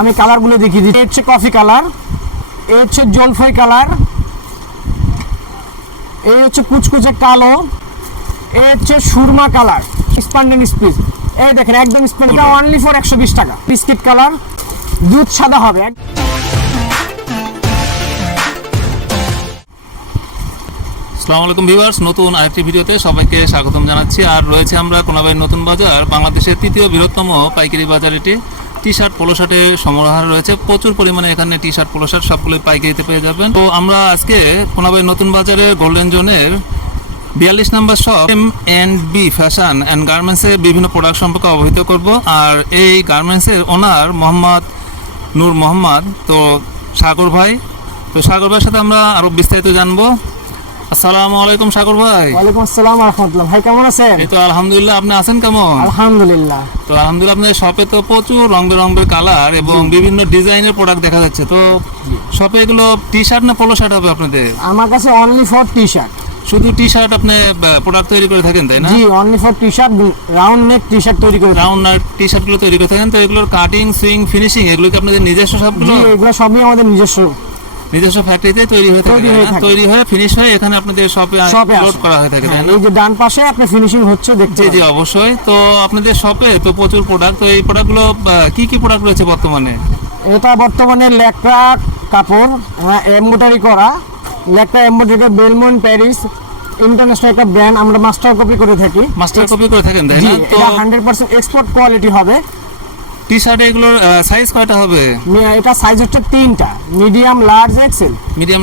আমি কালারগুলো দেখিয়ে দিচ্ছি। এই হচ্ছে কফি কালার, এই হচ্ছে জলফাই কালার, এই হচ্ছে কুচকুচে কালো, এই হচ্ছে সুরমা কালার, স্পান্ডেন স্পিচ। এই দেখেন একদম স্পান্ডেন, এটা অনলি ফর 120 টাকা। বিস্কিট কালার, দুধ সাদা হবে। আসসালামু আলাইকুম ভিউয়ার্স, নতুন আরেকটি ভিডিওতে সবাইকে স্বাগতম জানাচ্ছি। আর রয়েছে আমরা কোনাবাড়ি নতুন বাজার, বাংলাদেশের তৃতীয় বৃহত্তম পাইকারি বাজার। এটি টি শার্ট পোলো শার্টের সমাহার রয়েছে প্রচুর পরিমাণে। এখানে টি শার্ট পোলো শার্ট সবগুলো পাইকারিতে পেয়ে যাবেন। তো আমরা আজকে কোনাবাড়ি নতুন বাজারের গোল্ডেন জোনের 42 নম্বর শপ M&B ফ্যাশন অ্যান্ড গার্মেন্টসের বিভিন্ন প্রোডাক্ট সম্পর্কে অবহিত করব। আর এই গার্মেন্টসের ওনার মোহাম্মদ নূর মোহাম্মদ, তো সাগর ভাই। তো সাগর ভাইয়ের সাথে আমরা আরো বিস্তারিত জানবো। আসসালামু আলাইকুম সাগর ভাই। ওয়ালাইকুম আসসালাম ওয়া রাহমাতুল্লাহ। ভাই কেমন আছেন? এই তো আলহামদুলিল্লাহ, আপনি আছেন কেমন? আলহামদুলিল্লাহ। তো আলহামদুলিল্লাহ, আপনাদের শপে তো প্রচুর রং বেরঙের কালার এবং বিভিন্ন ডিজাইনের প্রোডাক্ট দেখা যাচ্ছে। তো শপে এগুলো টি শার্ট না পোলো শার্ট হবে আপনাদের? আমার কাছে অনলি ফর টি শার্ট। শুধু টি শার্ট আপনি প্রোডাক্ট তৈরি করে থাকেন, তাই না? জি, only for T shirt, round neck T shirt তৈরি করে। রাউন্ড টি শার্টগুলো তৈরি করে থাকেন। তো এগুলোর কাটিং, সুইং, ফিনিশিং এগুলো কি আপনাদের নিজস্ব সবগুলো? জি, এগুলো সবই আমাদের নিজস্ব ফ্যাক্টরিতে তৈরি হয়ে থাকে, তৈরি হয়ে ফিনিশ হয়ে এখানে আপনাদের শপে লোড করা হয়ে থাকে, তাই না? এই যে ডান পাশে আপনি ফিনিশিং হচ্ছে দেখতে। জি জি অবশ্যই। তো আপনাদের শপে তো প্রচুর প্রোডাক্ট। তো এই প্রোডাক্টগুলো কি কি প্রোডাক্ট রয়েছে বর্তমানে? এটা বর্তমানে লেকড়া কাপড়, এমব্রয়ডারি করা, লেকড়া এমব্রয়ডারি, বেলমন প্যারিস ইন্টারন্যাশনাল একটা ব্র্যান্ড, আমরা মাস্টার কপি করে থাকি। মাস্টার কপি করে থাকেন, তাই না? তো 100% এক্সপোর্ট কোয়ালিটি হবে। টি শার্ট এগুলোর সাইজ কয়টা হবে? এটা সাইজ হচ্ছে 3টা, মিডিয়াম, লার্জ, এক্সেল। মিডিয়াম